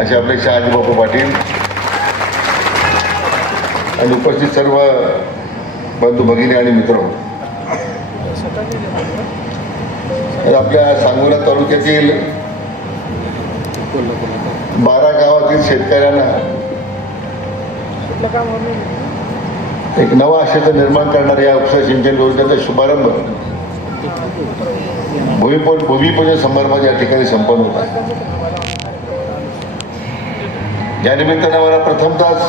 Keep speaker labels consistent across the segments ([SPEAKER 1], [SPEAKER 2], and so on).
[SPEAKER 1] अशी अपेक्षा शहाजी बापू पाटील आणि उपस्थित सर्व बंधू भगिनी आणि मित्र. आपल्या सांगोला तालुक्यातील बारा गावातील शेतकऱ्यांना एक नवा क्षेत्र निर्माण करणाऱ्या या उपसा सिंचन योजनेचा शुभारंभ भूमिपूजन भूमिपूजन समारंभ या ठिकाणी संपन्न होत आहे. या निमित्तानं मला प्रथमतःच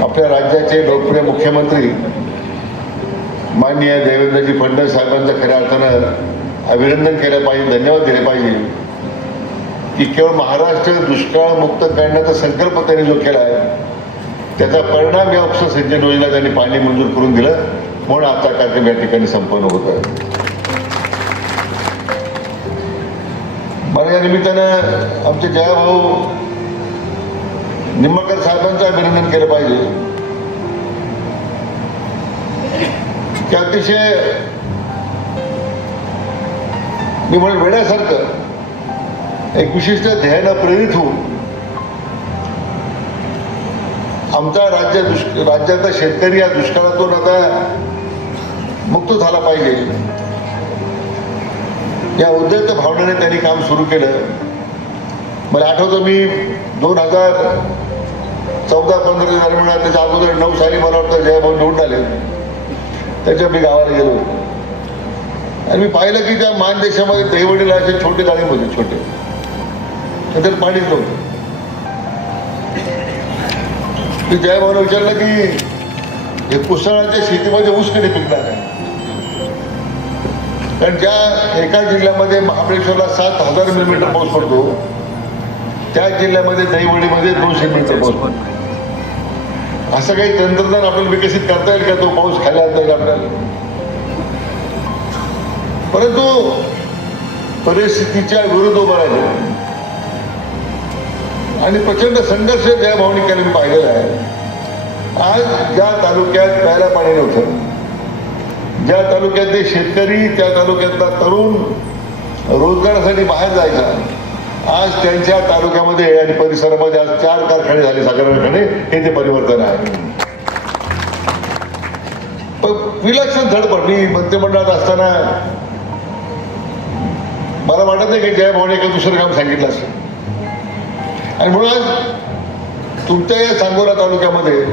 [SPEAKER 1] आपल्या राज्याचे लोकप्रिय मुख्यमंत्री माननीय देवेंद्रजी फडणवीस साहेबांचं खऱ्या अर्थानं अभिनंदन केलं पाहिजे धन्यवाद दिले पाहिजे. की केवळ महाराष्ट्र दुष्काळमुक्त करण्याचा संकल्प त्यांनी जो केला आहे त्याचा परिणाम या उपसा सिंचन योजना त्यांनी पाणी मंजूर करून दिलं म्हणून आजचा कार्यक्रम या ठिकाणी संपन्न होत आहे. मला या निमित्तानं आमचे जयाभाऊ निंबाळकर साहेबांचं अभिनंदन केलं पाहिजे. की अतिशय मी म्हणेन वेड्यासारखं एक विशिष्ट ध्येयानं प्रेरित होऊन आमचा राज्य दुष्क राज्याचा शेतकरी या दुष्काळातून आता मुक्त झाला पाहिजे. या उद्योग भावनेने त्यांनी काम सुरू केलं. मला आठवतं मी दोन हजार चौदा पंधरा दरम्यान त्याच्या अगोदर नऊ साली मला वाटतं जयभाऊ निवडून आले. त्याच्या मी गावाला गेलो आणि मी पाहिलं की त्या मानदेशामध्ये दहीवडीला असे छोटे डाळिंब होते छोटे. त्याच्यात पाणीच नव्हतं मी जयभाऊला विचारलं की हे कुसळाच्या शेतीमध्ये ऊस कधी पिकणार आहे? कारण ज्या एका जिल्ह्यामध्ये महाबळेश्वरला सात हजार मिलीमीटर पाऊस पडतो त्या जिल्ह्यामध्ये दहीवडीमध्ये दोनशे मिलीमीटर पाऊस पडतो. असं काही तंत्रज्ञान आपण विकसित करता येईल का? तो पाऊस खायला आणता येईल आपल्याला. परंतु परिस्थितीच्या विरुद्ध उभं राहिलं. आणि प्रचंड संघर्ष त्या भावनिकांनी पाहिलेला आहे. आज ज्या तालुक्यात प्यायला पाणी नव्हतं ज्या तालुक्यातले शेतकरी त्या तालुक्यातला तरुण रोजगारासाठी बाहेर जायचा आज त्यांच्या तालुक्यामध्ये आणि परिसरामध्ये आज चार कारखाने झाले साखर कारखाने. हे ते परिवर्तन आहे. पण विलक्षण धडपड. मी मंत्रिमंडळात असताना मला वाटत नाही की जयभाऊने एका दुसरं काम सांगितलं असेल. आणि म्हणून आज तुमच्या या सांगोला तालुक्यामध्ये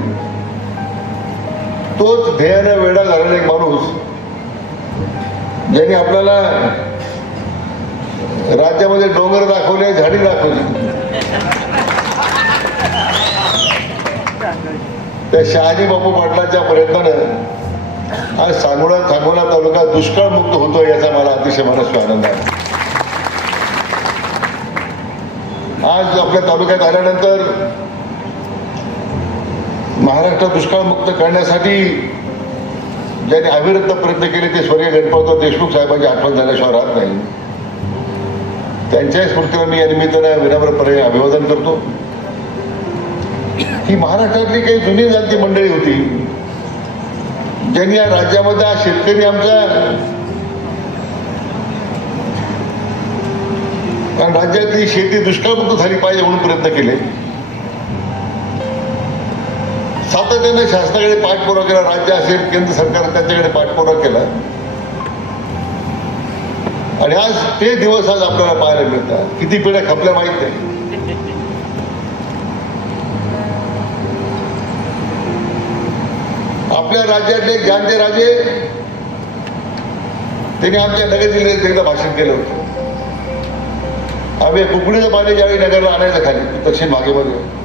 [SPEAKER 1] तोच ध्येयाने वेडा झालेला एक माणूस ज्याने आपल्याला राज्यामध्ये डोंगर दाखवले झाडी दाखवली. त्या शहाजी बापू पाटलाच्या प्रयत्नानं आज सांगोला सांगोला तालुका दुष्काळ मुक्त होतो याचा मला अतिशय मनस्वी आनंद आहे. आज आपल्या तालुक्यात आल्यानंतर महाराष्ट्र दुष्काळमुक्त करण्यासाठी ज्यांनी अविरत प्रयत्न केले ते स्वर्गीय गणपतराव देशमुख साहेबांची आठवण झाल्याशिवाय राहत नाही. त्यांच्याही स्मृतीवर मी या निमित्तानं विनम्रपणे अभिवादन करतो. ही महाराष्ट्रातली काही जुनी जाती मंडळी होती ज्यांनी या राज्यामध्ये हा शेतकरी आमचा कारण राज्यातली शेती दुष्काळमुक्त झाली पाहिजे म्हणून प्रयत्न केले. सातत्याने शासनाकडे पाठपुरावा केला राज्य असेल केंद्र सरकार त्यांच्याकडे पाठपुरावा केला. आणि आज ते दिवस आज आपल्याला पाहायला मिळतात. किती पिढ्या खपल्या माहीत नाही. आपल्या राज्यातले गांधी राजे त्यांनी आमच्या नगर जिल्ह्यात एकदा भाषण केलं होतं. आम्ही कुकडीचं पाणी ज्यावेळी नगरला आणायचं खाली दक्षिण भागेमध्ये.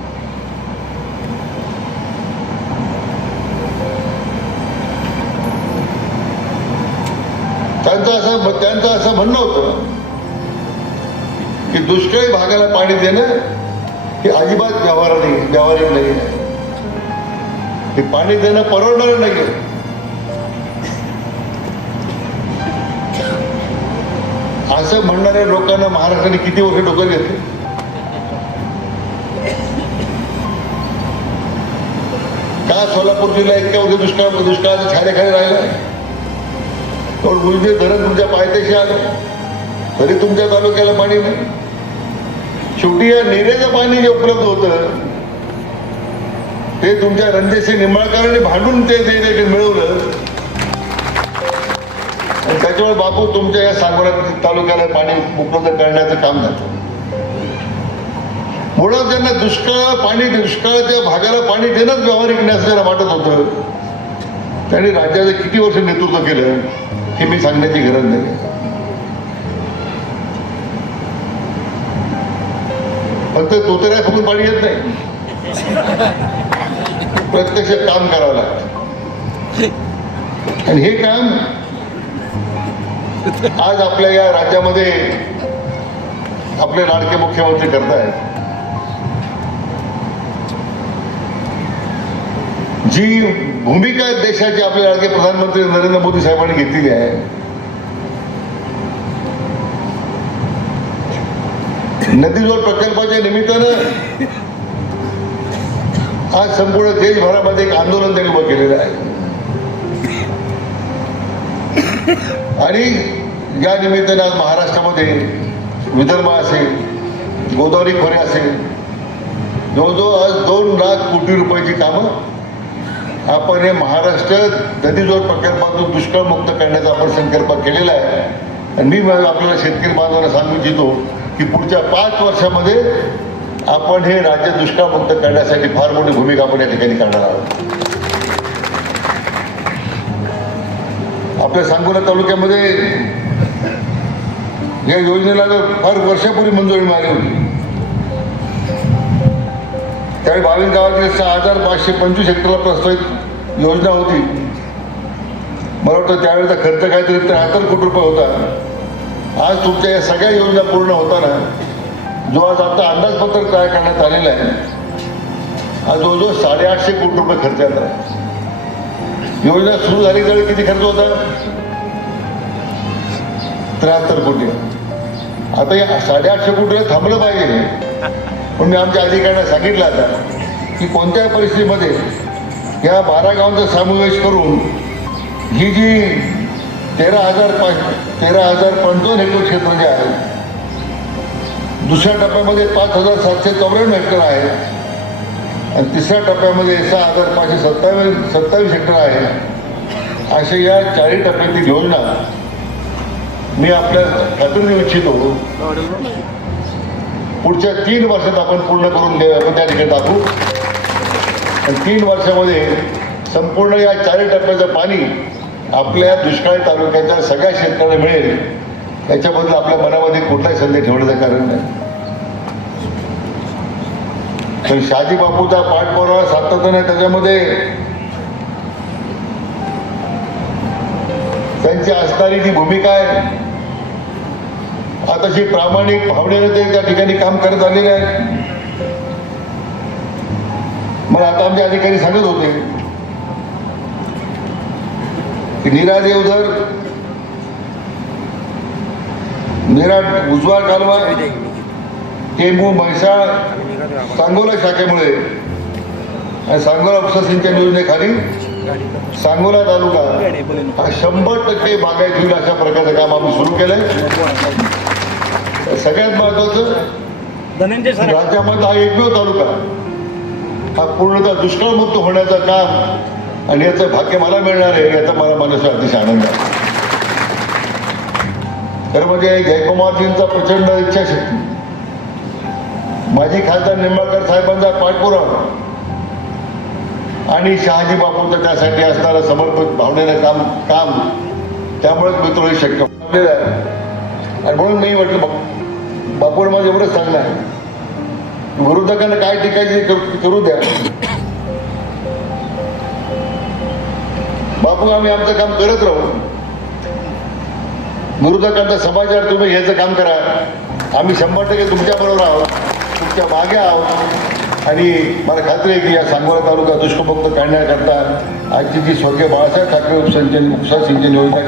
[SPEAKER 1] त्यांचं असं त्यांचं असं म्हणणं होतं की दुष्काळी भागाला पाणी देणं हे अजिबात व्यवहार नाही व्यावहारिक नाही. हे पाणी देणं परवडणार नाही असं म्हणणाऱ्या लोकांना महाराष्ट्राने किती वर्ष डोकं घेतले? का सोलापूर जिल्हा इतक्या वर्ष दुष्काळ दुष्काळाच्या छाड्याखाली राहिला? पण उलटे धरण तुमच्या पायथ्याशी आलं. तरी तुमच्या तालुक्याला पाणी नाही. शेवटी या निरेचं पाणी जे उपलब्ध होतं ते तुमच्या रंजेशी निंबाळकरांनी भांडून ते ते मिळवलं आणि त्याच्यामुळे बापू तुमच्या या सांगोला तालुक्याला पाणी उपलब्ध करण्याचं काम झालं. मुळात त्यांना दुष्काळ पाणी दुष्काळाच्या भागाला पाणी देणंच व्यावहारिक नाही वाटत होतं त्यांनी राज्याचं किती वर्ष नेतृत्व केलं? हे मी सांगण्याची गरज नाही. फक्त तोतऱ्या फुकून पाणी येत नाही. प्रत्यक्ष काम करावं लागतं. आणि हे काम आज आपल्या या राज्यामध्ये आपले लाडके मुख्यमंत्री करतायत. जी भूमिका देशाची आपले लाडके प्रधानमंत्री नरेंद्र मोदी साहेबांनी घेतलेली आहे नदीजोड प्रकल्पाच्या निमित्तानं आज संपूर्ण देशभरामध्ये एक आंदोलन त्यांनी उभं केलेलं आहे. आणि या निमित्ताने आज महाराष्ट्रामध्ये विदर्भ असेल गोदावरी खोरे असेल जवळजवळ आज दोन लाख कोटी रुपयाची कामं आपण हे महाराष्ट्र नदीजोड प्रकल्पातून दुष्काळमुक्त करण्याचा आपण संकल्प केलेला आहे. आणि मी आपल्याला शेतकरी बांधवांना सांगू इच्छितो की पुढच्या पाच वर्षामध्ये आपण हे राज्य दुष्काळमुक्त करण्यासाठी फार मोठी भूमिका आपण या ठिकाणी करणार आहोत. आपल्या सांगोला तालुक्यामध्ये या योजनेला जर फार वर्षापूर्वी मंजुरी मागली होती त्यावेळी बावीस गावातील सहा हजार पाचशे पंचवीस हेक्टरला प्रस्तावित योजना होती. मला वाटतं त्यावेळेचा खर्च काहीतरी त्र्याहत्तर कोटी रुपये होता. आज तुमच्या या सगळ्या योजना पूर्ण होताना जो आज आता अंदाजपत्रक तयार करण्यात आलेला आहे आज जवळजवळ साडेआठशे कोटी रुपये खर्च आला योजना सुरू झाली त्यावेळी किती खर्च होता? त्र्याहत्तर कोटी. आता या साडेआठशे कोटीला थांबलं पाहिजे. पण मी आमच्या अधिकाऱ्यांना सांगितलं आता की कोणत्याही परिस्थितीमध्ये या बारा गावांचा समावेश करून ही जी तेरा हजार पाच तेरा हजार पंचावन्न हेक्टर क्षेत्र जे आहे दुसऱ्या टप्प्यामध्ये पाच हजार सातशे चौऱ्याण्णव हेक्टर आहे आणि तिसऱ्या टप्प्यामध्ये सहा हजार पाचशे सत्तावीस सत्तावीस हेक्टर आहे. असे या चारही टप्प्यातील योजना मी आपल्या खात्री देऊ इच्छितो पुढच्या तीन वर्षात आपण पूर्ण करून दे आपण त्या ठिकाणी टाकू. आणि तीन वर्षामध्ये संपूर्ण या चारही टप्प्याचं पाणी आपल्या दुष्काळी तालुक्याच्या सगळ्या शेतकऱ्यांना मिळेल. याच्याबद्दल आपल्या मनामध्ये कुठलाही संदेह ठेवण्याचं कारण नाही. पण शहाजी बापूचा पाठपुरावा सातत्याने त्याच्यामध्ये त्यांची असणारी जी भूमिका आहे आताशी प्रामाणिक भावनेने ते त्या ठिकाणी काम करत आलेले आहेत. मला आता आमचे अधिकारी सांगत होते की नीरा देवधर निराट उजवा कालवा टेंबू म्हैसाळ सांगोला शाखेमुळे आणि सांगोला उपसा सिंचन योजनेखाली सांगोला तालुका हा शंभर टक्के बागायत होईल अशा प्रकारचं काम आम्ही सुरू केलंय. सगळ्यात महत्वाचं
[SPEAKER 2] धनंजय सर
[SPEAKER 1] राज्यामध्ये हा एकमेव तालुका हा पूर्णतः दुष्काळमुक्त होण्याचं काम आणि याचं भाग्य मला मिळणार आहे याचा मला मनाचा अतिशय आनंद आहे. खरं म्हणजे जयकुमारजींचा प्रचंड इच्छाशक्ती. माजी खासदार निंबाळकर साहेबांचा पाठपुरावा आणि शहाजी बापूंचं त्यासाठी असणारं समर्पित भावनेनं काम काम त्यामुळेच मित्र हे शक्य आणि म्हणून मी म्हटलं बापूर माझं एवढंच सांगणार. आहे विरोधकांना काय टिकायचे करू करू द्या. बापू आम्ही आमचं काम करत राहू. विरोधकांचा समाचार तुम्ही घ्यायचं काम करा. आम्ही शंभर टक्के तुमच्या बरोबर आहोत. तुमच्या मागे आहोत. आणि मला खात्री आहे की या सांगोला तालुका दुष्कमुक्त काढण्याकरता आजची जी स्वर्गीय बाळासाहेब ठाकरे उपसिंचन उपसा सिंचन योजना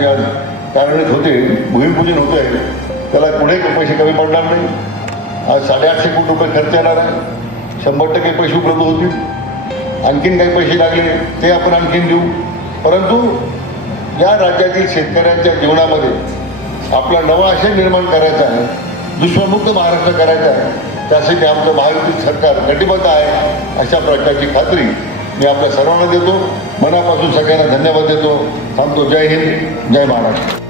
[SPEAKER 1] कारणीत होते भूमिपूजन होत आहे त्याला पुढे पैसे कमी पडणार नाही? आज साडेआठशे कोटी रुपये खर्च येणार आहे. शंभर टक्के पैसे उपलब्ध होतील. आणखीन काही पैसे लागले ते आपण आणखीन देऊ. परंतु या राज्यातील शेतकऱ्यांच्या जीवनामध्ये आपला नवा आशय निर्माण करायचा आहे दुष्ममुक्त महाराष्ट्र करायचा आहे त्यासाठी आमचं महायुती सरकार कटिबद्ध आहे अशा प्रकारची खात्री मी आपल्या सर्वांना देतो. मनापासून सगळ्यांना धन्यवाद देतो. थांबतो. जय हिंद. जय महाराष्ट्र.